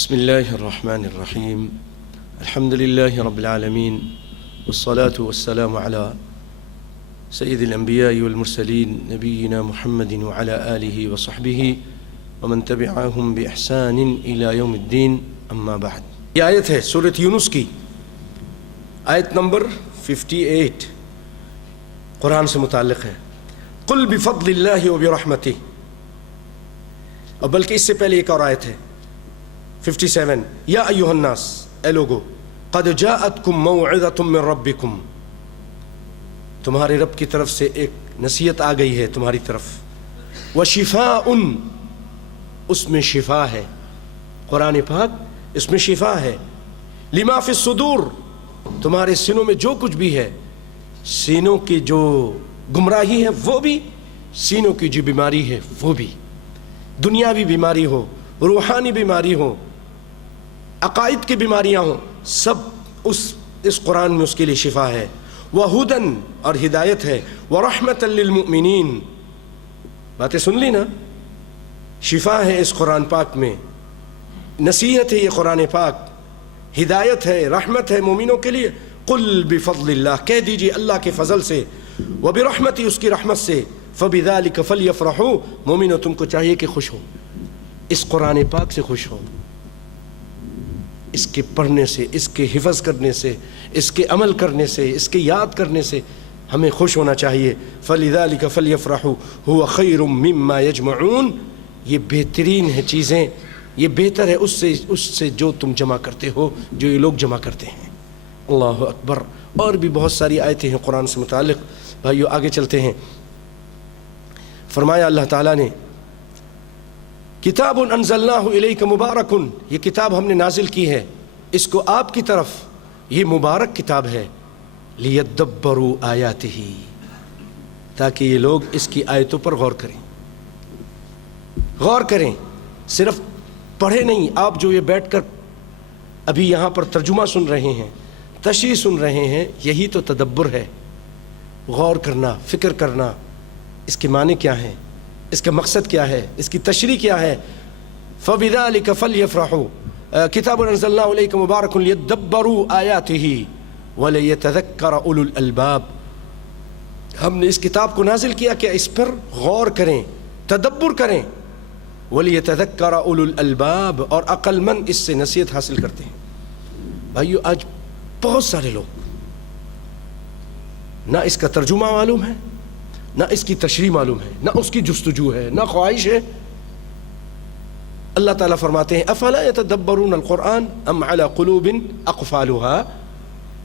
بسم الله الرحمن الرحيم الحمد لله رب العالمين والصلاة والسلام على سيد الأنبياء والمرسلين نبينا محمد وعلى آله وصحبه ومن تبعهم بإحسان إلى يوم الدين أما بعد. یہ آیت ہے سورۃ یونس کی آیت نمبر 58 قرآن سے متعلق ہے. قل بفضل اللہ وبرحمتہ. اور بلکہ اس سے پہلے ایک اور آیت ہے 57 یا ایھا الناس، اے لوگو، قد جاءتکم موعظۃ من ربکم، تمہارے رب کی طرف سے ایک نصیحت آ گئی ہے تمہاری طرف. وشفاء، اس میں شفا ہے، قرآن پاک اس میں شفا ہے. لما فی الصدور، تمہارے سینوں میں جو کچھ بھی ہے، سینوں کی جو گمراہی ہے وہ بھی، سینوں کی جو بیماری ہے وہ بھی، دنیاوی بیماری ہو، روحانی بیماری ہو، عقائد کی بیماریاں ہوں، سب اس قرآن میں اس کے لیے شفا ہے. وہدن، اور ہدایت ہے. ورحمۃ للمؤمنین، باتیں سن لی نا، شفا ہے اس قرآن پاک میں، نصیحت ہے یہ قرآن پاک، ہدایت ہے، رحمت ہے مومنوں کے لیے. قل بفضل اللہ، کہہ دیجئے اللہ کے فضل سے، وبرحمتہ، اس کی رحمت سے، فبذلک فلیفرحوا، مومنوں تم کو چاہیے کہ خوش ہو، اس قرآن پاک سے خوش ہو، اس کے پڑھنے سے، اس کے حفظ کرنے سے، اس کے عمل کرنے سے، اس کے یاد کرنے سے ہمیں خوش ہونا چاہیے. فلذلک فلیفرحوا هو خیر مما یجمعون، یہ بہترین ہے چیزیں، یہ بہتر ہے اس سے جو تم جمع کرتے ہو، جو یہ لوگ جمع کرتے ہیں. اللہ اکبر. اور بھی بہت ساری آیتیں ہیں قرآن سے متعلق. بھائیو آگے چلتے ہیں. فرمایا اللہ تعالیٰ نے، کتاب انزلناہ الیک مبارک، یہ کتاب ہم نے نازل کی ہے اس کو آپ کی طرف، یہ مبارک کتاب ہے. لیدبروا آیاتہ، تاکہ یہ لوگ اس کی آیتوں پر غور کریں. غور کریں، صرف پڑھے نہیں. آپ جو یہ بیٹھ کر ابھی یہاں پر ترجمہ سن رہے ہیں، تشریح سن رہے ہیں، یہی تو تدبر ہے. غور کرنا، فکر کرنا، اس کے معنی کیا ہیں، اس کا مقصد کیا ہے، اس کی تشریح کیا ہے. فَبِذَلِكَ فَلْيَفْرَحُوا کتاب انزلناہ الیک مبارک لیدبروا آیاتہ وَلِيَتَذَكَّرَ أُولُو الْأَلْبَابِ، ہم نے اس کتاب کو نازل کیا کہ اس پر غور کریں، تدبر کریں. وَلِيَتَذَكَّرَ أُولُو الْأَلْبَابِ، اور عقل مند اس سے نصیحت حاصل کرتے ہیں. بھائیو آج بہت سارے لوگ نہ اس کا ترجمہ معلوم ہے، نہ اس کی تشریح معلوم ہے، نہ اس کی جستجو ہے، نہ خواہش ہے. اللہ تعالیٰ فرماتے ہیں افلا یتدبرون القرآن ام علی قلوب اقفالها،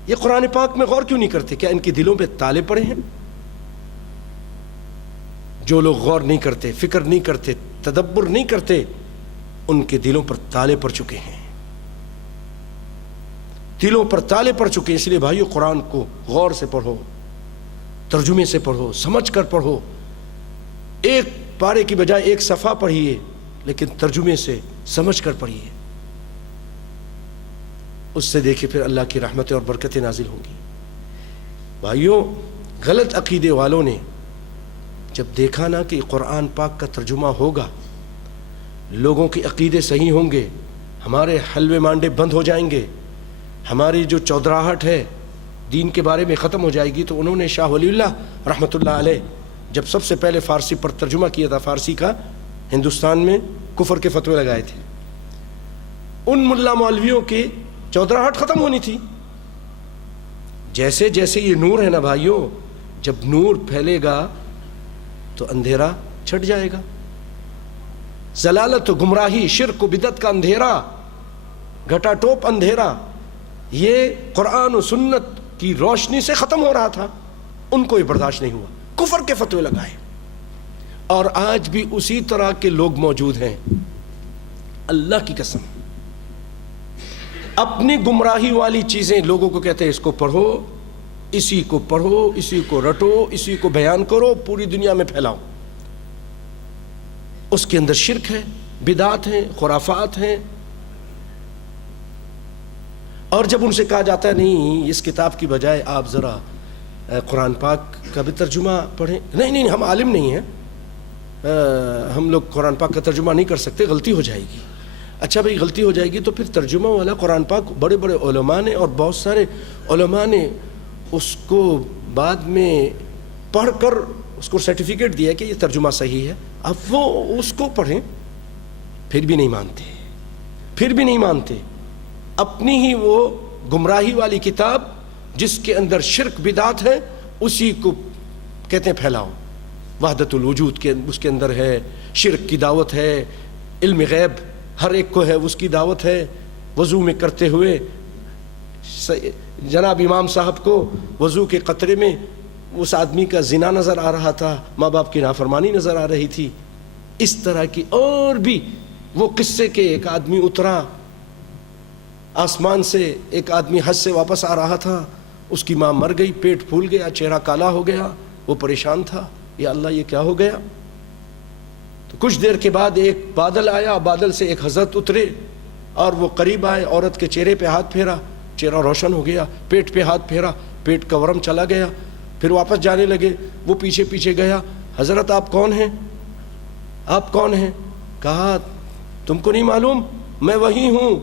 یہ قرآن پاک میں غور کیوں نہیں کرتے؟ کیا ان کے دلوں پہ تالے پڑے ہیں؟ جو لوگ غور نہیں کرتے، فکر نہیں کرتے، تدبر نہیں کرتے، ان کے دلوں پر تالے پڑ چکے ہیں، دلوں پر تالے پڑ چکے ہیں. اس لیے بھائیو قرآن کو غور سے پڑھو، ترجمے سے پڑھو، سمجھ کر پڑھو. ایک پارے کی بجائے ایک صفحہ پڑھیے، لیکن ترجمے سے سمجھ کر پڑھیے. اس سے دیکھیں پھر اللہ کی رحمتیں اور برکتیں نازل ہوں گی. بھائیوں، غلط عقیدے والوں نے جب دیکھا نا کہ قرآن پاک کا ترجمہ ہوگا، لوگوں کے عقیدے صحیح ہوں گے، ہمارے حلوے مانڈے بند ہو جائیں گے، ہماری جو چودراہٹ ہے دین کے بارے میں ختم ہو جائے گی، تو انہوں نے شاہ ولی اللہ رحمۃ اللہ علیہ جب سب سے پہلے فارسی پر ترجمہ کیا تھا، فارسی کا، ہندوستان میں کفر کے فتوے لگائے تھے. ان ملا مولویوں کی چودراہٹ ختم ہونی تھی. جیسے جیسے یہ نور ہے نا بھائیوں، جب نور پھیلے گا تو اندھیرا چھٹ جائے گا. ضلالت و گمراہی، شرک و بدعت کا اندھیرا، گھٹا ٹوپ اندھیرا، یہ قرآن و سنت کی روشنی سے ختم ہو رہا تھا. ان کو یہ برداشت نہیں ہوا، کفر کے فتوے لگائے. اور آج بھی اسی طرح کے لوگ موجود ہیں. اللہ کی قسم، اپنی گمراہی والی چیزیں لوگوں کو کہتے ہیں اس کو پڑھو، اسی کو پڑھو، اسی کو رٹو، اسی کو بیان کرو، پوری دنیا میں پھیلاؤ. اس کے اندر شرک ہے، بدعات ہیں، خرافات ہیں. اور جب ان سے کہا جاتا ہے نہیں، اس کتاب کی بجائے آپ ذرا قرآن پاک کا بھی ترجمہ پڑھیں، نہیں ہم عالم نہیں ہیں، ہم لوگ قرآن پاک کا ترجمہ نہیں کر سکتے، غلطی ہو جائے گی. اچھا بھائی غلطی ہو جائے گی تو پھر ترجمہ والا قرآن پاک بڑے بڑے علماء نے اور بہت سارے علماء نے اس کو بعد میں پڑھ کر اس کو سرٹیفکیٹ دیا کہ یہ ترجمہ صحیح ہے. اب وہ اس کو پڑھیں پھر بھی نہیں مانتے. اپنی ہی وہ گمراہی والی کتاب جس کے اندر شرک بدعت ہے اسی کو کہتے ہیں پھیلاؤ. وحدت الوجود کے اس کے اندر ہے شرک کی دعوت ہے, علم غیب ہر ایک کو ہے اس کی دعوت ہے. وضو میں کرتے ہوئے جناب امام صاحب کو وضو کے قطرے میں اس آدمی کا زنا نظر آ رہا تھا, ماں باپ کی نافرمانی نظر آ رہی تھی. اس طرح کی اور بھی وہ قصے کے ایک آدمی اترا آسمان سے, ایک آدمی حج سے واپس آ رہا تھا, اس کی ماں مر گئی, پیٹ پھول گیا, چہرہ کالا ہو گیا, وہ پریشان تھا یا اللہ یہ کیا ہو گیا. تو کچھ دیر کے بعد ایک بادل آیا, بادل سے ایک حضرت اترے اور وہ قریب آئے, عورت کے چہرے پہ ہاتھ پھیرا, چہرہ روشن ہو گیا, پیٹ پہ ہاتھ پھیرا, پیٹ کا ورم چلا گیا. پھر واپس جانے لگے, وہ پیچھے پیچھے گیا, حضرت آپ کون ہیں, آپ کون ہیں؟ کہا تم کو نہیں معلوم میں وہی ہوں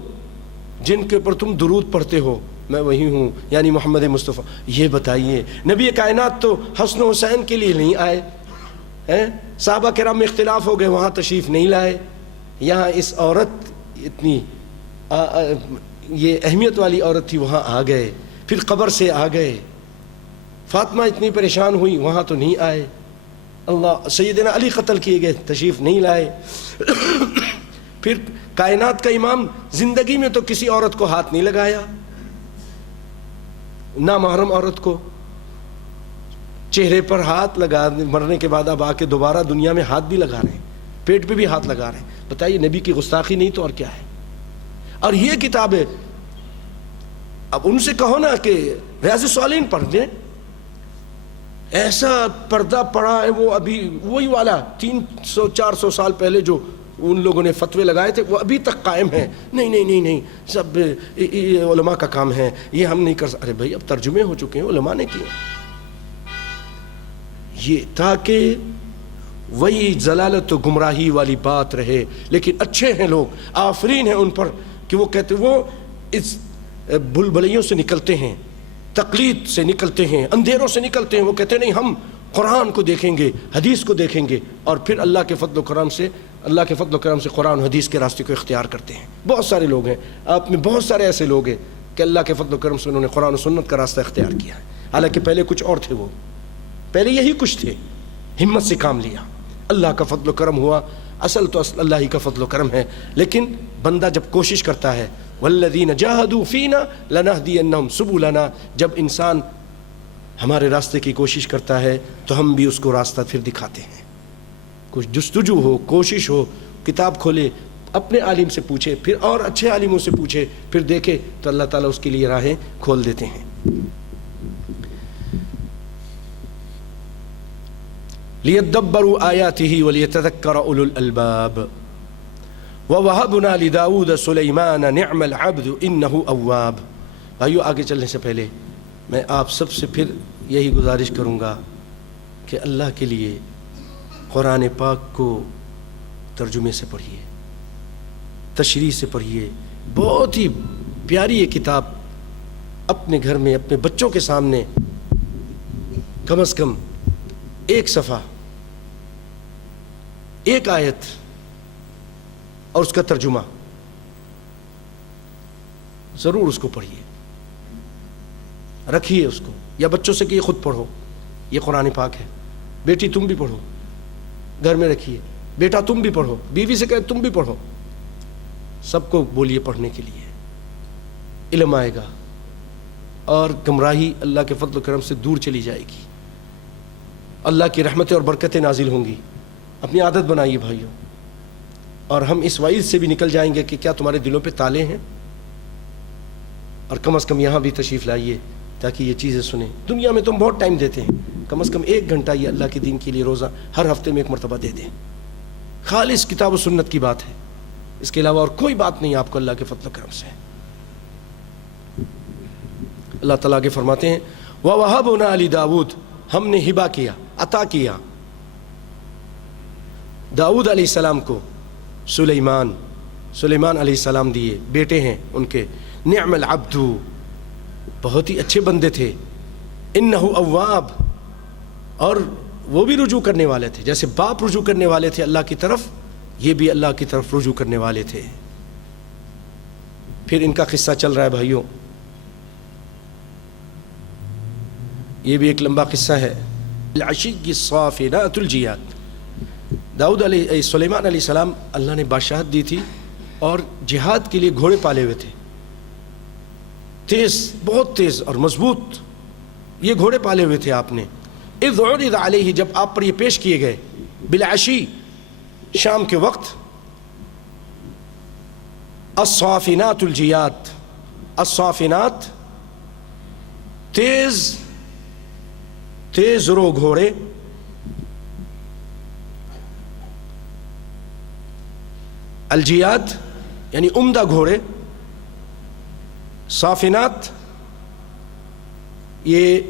جن کے پر تم درود پڑھتے ہو, میں وہی ہوں, یعنی محمد مصطفیٰ. یہ بتائیے نبی کائنات تو حسن و حسین کے لیے نہیں آئے ہیں, صحابہ کرام میں اختلاف ہو گئے, وہاں تشریف نہیں لائے. یہاں اس عورت اتنی یہ اہمیت والی عورت تھی, وہاں آ گئے. پھر قبر سے آ گئے, فاطمہ اتنی پریشان ہوئی, وہاں تو نہیں آئے. اللہ سیدنا علی قتل کیے گئے, تشریف نہیں لائے. پھر کائنات کا امام زندگی میں تو کسی عورت کو ہاتھ نہیں لگایا, نامحرم عورت کو چہرے پر ہاتھ لگا, مرنے کے بعد اب آ کے دوبارہ دنیا میں ہاتھ بھی لگا رہے ہیں, پیٹ پہ بھی ہاتھ لگا رہے ہیں. بتائیے نبی کی گستاخی نہیں تو اور کیا ہے. اور یہ کتابیں اب ان سے کہو نا کہ ریاض الصالحین پڑھ دیں, ایسا پردہ پڑا ہے وہ ابھی وہی والا 300-400 سال پہلے جو ان لوگوں نے فتوے لگائے تھے وہ ابھی تک قائم ہیں. نہیں سب علماء کا کام ہے, یہ ہم نہیں کر سکتے. ارے بھائی اب ترجمے ہو چکے ہیں, علماء نے کیے, یہ تاکہ وہی ضلالت و گمراہی والی بات رہے. لیکن اچھے ہیں لوگ, آفرین ہیں ان پر کہ وہ کہتے وہ اس بلبلیوں سے نکلتے ہیں, تقلید سے نکلتے ہیں, اندھیروں سے نکلتے ہیں. وہ کہتے ہیں نہیں ہم قرآن کو دیکھیں گے, حدیث کو دیکھیں گے, اور پھر اللہ کے فضل و کرم سے قرآن و حدیث کے راستے کو اختیار کرتے ہیں. بہت سارے لوگ ہیں, آپ میں بہت سارے ایسے لوگ ہیں کہ اللہ کے فضل و کرم سے انہوں نے قرآن و سنت کا راستہ اختیار کیا ہے. حالانکہ پہلے کچھ اور تھے, وہ پہلے یہی کچھ تھے, ہمت سے کام لیا, اللہ کا فضل و کرم ہوا. اصل تو اللہ ہی کا فضل و کرم ہے. لیکن بندہ جب کوشش کرتا ہے, والذین جاہدوا فینا لنہدینہم سبلنا, جب انسان ہمارے راستے کی کوشش کرتا ہے تو ہم بھی اس کو راستہ پھر دکھاتے ہیں. کچھ جستجو ہو, کوشش ہو, کتاب کھولے, اپنے عالم سے پوچھے, پھر اور اچھے عالموں سے پوچھے, پھر دیکھے تو اللہ تعالیٰ اس کے لیے راہیں کھول دیتے ہیں. لِيَدَّبَّرُوا آيَاتِهِ وَلِيَتَذَكَّرَ أُولُو الْأَلْبَابِ وَوَهَبْنَا لِدَاوُودَ سُلَيْمَانَ نِعْمَ الْعَبْدُ إِنَّهُ أَوَّابٌ. بھائیو آگے چلنے سے پہلے میں آپ سب سے پھر یہی گزارش کروں گا کہ اللہ کے لیے قرآن پاک کو ترجمے سے پڑھیے, تشریح سے پڑھیے. بہت ہی پیاری یہ کتاب, اپنے گھر میں اپنے بچوں کے سامنے کم از کم ایک صفحہ, ایک آیت اور اس کا ترجمہ ضرور اس کو پڑھیے, رکھیے اس کو, یا بچوں سے کہ یہ خود پڑھو, یہ قرآن پاک ہے. بیٹی تم بھی پڑھو, گھر میں رکھیے. بیٹا تم بھی پڑھو, بیوی سے کہے تم بھی پڑھو. سب کو بولیے پڑھنے کے لیے, علم آئے گا اور گمراہی اللہ کے فضل و کرم سے دور چلی جائے گی, اللہ کی رحمتیں اور برکتیں نازل ہوں گی. اپنی عادت بنائیے بھائیوں, اور ہم اس وعید سے بھی نکل جائیں گے کہ کیا تمہارے دلوں پہ تالے ہیں, اور کم از کم یہاں بھی تشریف لائیے تاکہ یہ چیزیں سنیں. دنیا میں تم بہت ٹائم دیتے ہیں, کم از کم 1 گھنٹہ یہ اللہ کے دین کے لیے روزہ ہر ہفتے میں 1 مرتبہ دے دیں. خالص کتاب و سنت کی بات ہے, اس کے علاوہ اور کوئی بات نہیں آپ کو اللہ کے فضل و کرم سے. اللہ تعالیٰ آگے فرماتے ہیں وَوَهَبْنَا لِدَاوُودَ, ہم نے ہبہ کیا, عطا کیا داؤد علیہ السلام کو سلیمان سلیمان علیہ السلام دیے، بیٹے ہیں ان کے، نعم العبد، بہت ہی اچھے بندے تھے، انہ اواب، اور وہ بھی رجوع کرنے والے تھے، جیسے باپ رجوع کرنے والے تھے اللہ کی طرف، یہ بھی اللہ کی طرف رجوع کرنے والے تھے۔ پھر ان کا قصہ چل رہا ہے بھائیوں، یہ بھی ایک لمبا قصہ ہے۔ العشی الصافنات الجیاد، سلیمان علیہ السلام اللہ نے بادشاہت دی تھی اور جہاد کے لیے گھوڑے پالے ہوئے تھے، تیز، بہت تیز اور مضبوط یہ گھوڑے پالے ہوئے تھے آپ نے۔ اذ عرض علیہ، جب آپ پر یہ پیش کیے گئے، بالعشی، شام کے وقت، الصافنات الجیاد، الصافنات، تیز تیز رو گھوڑے، الجیاد یعنی عمدہ گھوڑے، صافنات یہ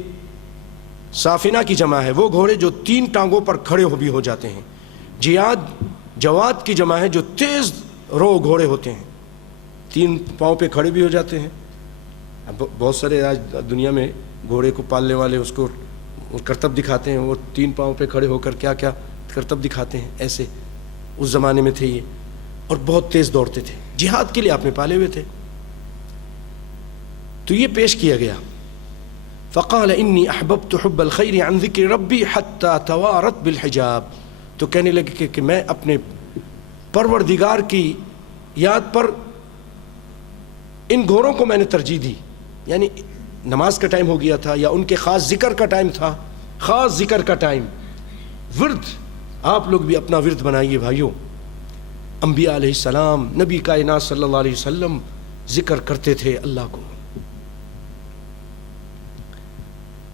صافنہ کی جمع ہے، وہ گھوڑے جو 3 ٹانگوں پر کھڑے بھی ہو جاتے ہیں، جیاد جواد کی جمع ہے جو تیز رو گھوڑے ہوتے ہیں، 3 پاؤں پہ کھڑے بھی ہو جاتے ہیں۔ اب بہت سارے آج دنیا میں گھوڑے کو پالنے والے اس کو کرتب دکھاتے ہیں، وہ 3 پاؤں پہ کھڑے ہو کر کیا کیا کرتب دکھاتے ہیں، ایسے اس زمانے میں تھے یہ، اور بہت تیز دوڑتے تھے، جہاد کے لیے آپ نے پالے ہوئے تھے۔ تو یہ پیش کیا گیا، فقال انی احببت حب الخیر عن ذکر ربی حتی توارت بالحجاب، تو کہنے لگے کہ میں اپنے پروردگار کی یاد پر ان گھوڑوں کو میں نے ترجیح دی، یعنی نماز کا ٹائم ہو گیا تھا یا ان کے خاص ذکر کا ٹائم تھا، خاص ذکر کا ٹائم، ورد، آپ لوگ بھی اپنا ورد بنائیے بھائیوں۔ انبیاء علیہ السلام، نبی کائنات صلی اللہ علیہ وسلم ذکر کرتے تھے اللہ کو۔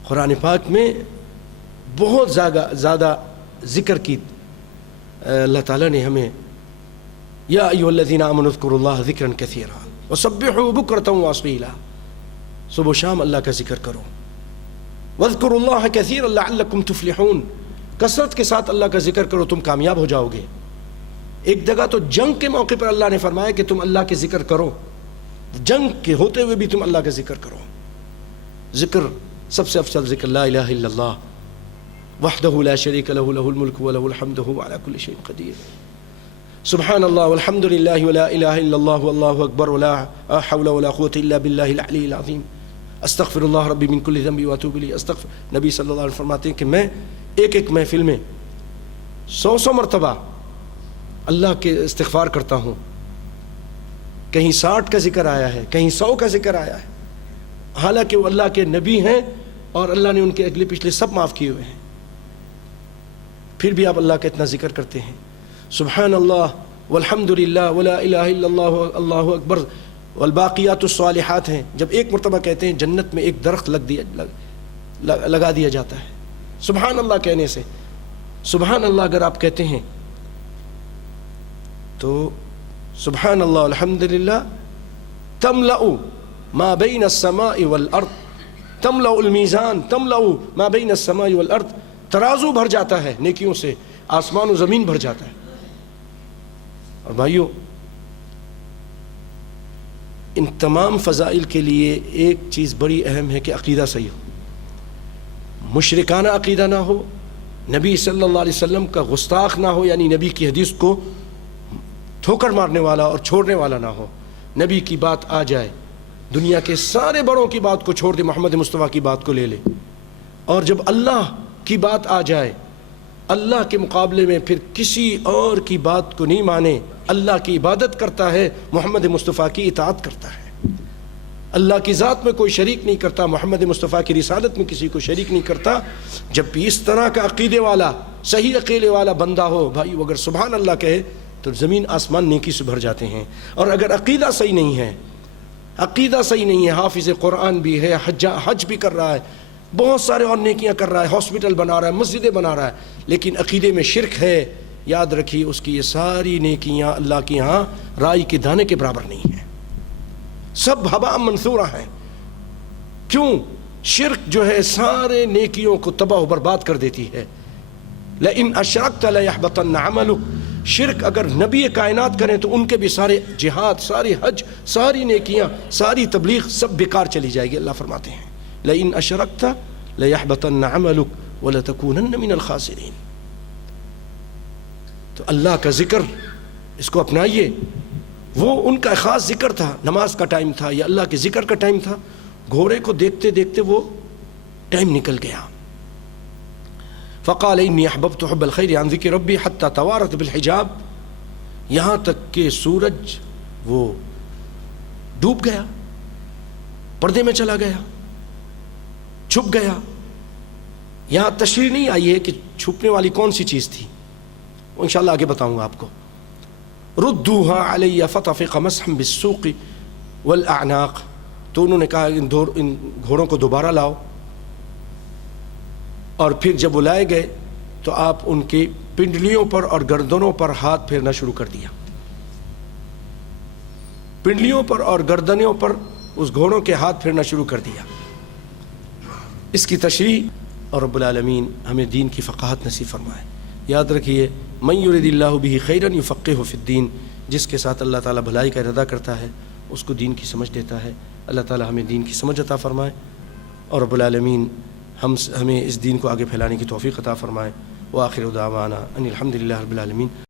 قرآن پاک میں بہت زیادہ ذکر کی اللہ تعالیٰ نے ہمیں، یا ایھا الذین آمنوا اذکروا اللہ ذکرا کثیرا وسبحوا بکرۃ واصیلا، صبح و شام اللہ کا ذکر کرو، واذکروا اللہ کثیرا لعلکم تفلحون، کثرت کے ساتھ اللہ کا ذکر کرو، تم کامیاب ہو جاؤ گے۔ ایک جگہ تو جنگ کے موقع پر اللہ نے فرمایا کہ تم اللہ کے ذکر کرو، جنگ کے ہوتے ہوئے بھی تم اللہ کا ذکر کرو۔ ذکر سب سے افضل ذکر لا الہ الا اللہ وحدہ لا شریک لہ، لہ الملک ولہ الحمد وہو علی کل شیء قدیر، سبحان اللہ والحمد للہ ولا الہ الا اللہ واللہ اکبر ولا حول ولا قوة الا باللہ العلی العظیم، استغفر اللہ ربی من کل ذنب واتوب الیہ، استغفر۔ نبی صلی اللہ علیہ وسلم فرماتے ہیں کہ میں ایک محفل میں 100 مرتبہ اللہ کے استغفار کرتا ہوں، کہیں 60 کا ذکر آیا ہے، کہیں 100 کا ذکر آیا ہے، حالانکہ وہ اللہ کے نبی ہیں اور اللہ نے ان کے اگلے پچھلے سب معاف کیے ہوئے ہیں، پھر بھی آپ اللہ کا اتنا ذکر کرتے ہیں۔ سبحان اللہ والحمد للہ ولا الہ الا اللہ اللہ اکبر والباقیات الصالحات ہیں، جب ایک مرتبہ کہتے ہیں جنت میں ایک درخت لگا دیا جاتا ہے سبحان اللہ کہنے سے۔ سبحان اللہ اگر آپ کہتے ہیں تو سبحان اللہ الحمدللہ تملأ ما بین السماء والارض، تملأ المیزان، تملأ ما بین السماء والارض، ترازو بھر جاتا ہے نیکیوں سے، آسمان و زمین بھر جاتا ہے۔ اور بھائیوں، ان تمام فضائل کے لیے ایک چیز بڑی اہم ہے کہ عقیدہ صحیح ہو، مشرکانہ عقیدہ نہ ہو، نبی صلی اللہ علیہ وسلم کا گستاخ نہ ہو، یعنی نبی کی حدیث کو ٹھوکر مارنے والا اور چھوڑنے والا نہ ہو۔ نبی کی بات آ جائے، دنیا کے سارے بڑوں کی بات کو چھوڑ دے، محمد مصطفیٰ کی بات کو لے لے، اور جب اللہ کی بات آ جائے، اللہ کے مقابلے میں پھر کسی اور کی بات کو نہیں مانے، اللہ کی عبادت کرتا ہے، محمد مصطفیٰ کی اطاعت کرتا ہے، اللہ کی ذات میں کوئی شریک نہیں کرتا، محمد مصطفیٰ کی رسالت میں کسی کو شریک نہیں کرتا۔ جب بھی اس طرح کا عقیدے والا، صحیح عقیدے والا بندہ ہو بھائی، وہ اگر سبحان اللہ کہے تو زمین آسمان نیکی سے بھر جاتے ہیں۔ اور اگر عقیدہ صحیح نہیں ہے، عقیدہ صحیح نہیں ہے، حافظ قرآن بھی ہے، حج بھی کر رہا ہے، بہت سارے اور نیکیاں کر رہا ہے، ہاسپٹل بنا رہا ہے، مسجدیں بنا رہا ہے، لیکن عقیدے میں شرک ہے، یاد رکھیے اس کی یہ ساری نیکیاں اللہ کی یہاں رائی کے دانے کے برابر نہیں ہیں، سب ہباء منثورہ ہیں۔ کیوں؟ شرک جو ہے سارے نیکیوں کو تباہ و برباد کر دیتی ہے۔ لئن اشرکت لیحبطن عملک، شرک اگر نبی کائنات کریں تو ان کے بھی سارے جہاد، سارے حج، ساری نیکیاں، ساری تبلیغ سب بیکار چلی جائے گی۔ اللہ فرماتے ہیں لئن اشرکت لیحبطن عملک ولتکونن من الخاسرین۔ تو اللہ کا ذکر اس کو اپنائیے۔ وہ ان کا خاص ذکر تھا، نماز کا ٹائم تھا یا اللہ کے ذکر کا ٹائم تھا، گھوڑے کو دیکھتے دیکھتے وہ ٹائم نکل گیا۔ فقال انی احببت حب الخیر عن ذکر ربی حتی توارت بالحجاب، یہاں تک کہ سورج وہ ڈوب گیا، پردے میں چلا گیا، چھپ گیا۔ یہاں تشریح نہیں آئی ہے کہ چھپنے والی کون سی چیز تھی، وہ انشاءاللہ آگے بتاؤں گا آپ کو۔ ردوها علی فطفق مسحا بالسوق والاعناق، تو انہوں نے کہا ان گھوڑوں کو دوبارہ لاؤ، اور پھر جب وہ لائے گئے تو آپ ان کی پنڈلیوں پر اور گردنوں پر ہاتھ پھیرنا شروع کر دیا۔ پنڈلیوں پر اور گردنوں پر اس گھوڑوں کے ہاتھ پھیرنا شروع کر دیا۔ اس کی تشریح، اور رب العالمین ہمیں دین کی فقاہت نصیب فرمائے۔ یاد رکھیے من یرید اللہ بہ خیرا یفقہہ فی الدین، جس کے ساتھ اللہ تعالیٰ بھلائی کا ارادہ کرتا ہے اس کو دین کی سمجھ دیتا ہے۔ اللہ تعالیٰ ہمیں دین کی سمجھ عطا فرمائے، اور رب العالمین ہمیں اس دین کو آگے پھیلانے کی توفیق عطا فرمائے۔ وآخر دعوانا ان الحمد للہ رب العالمین۔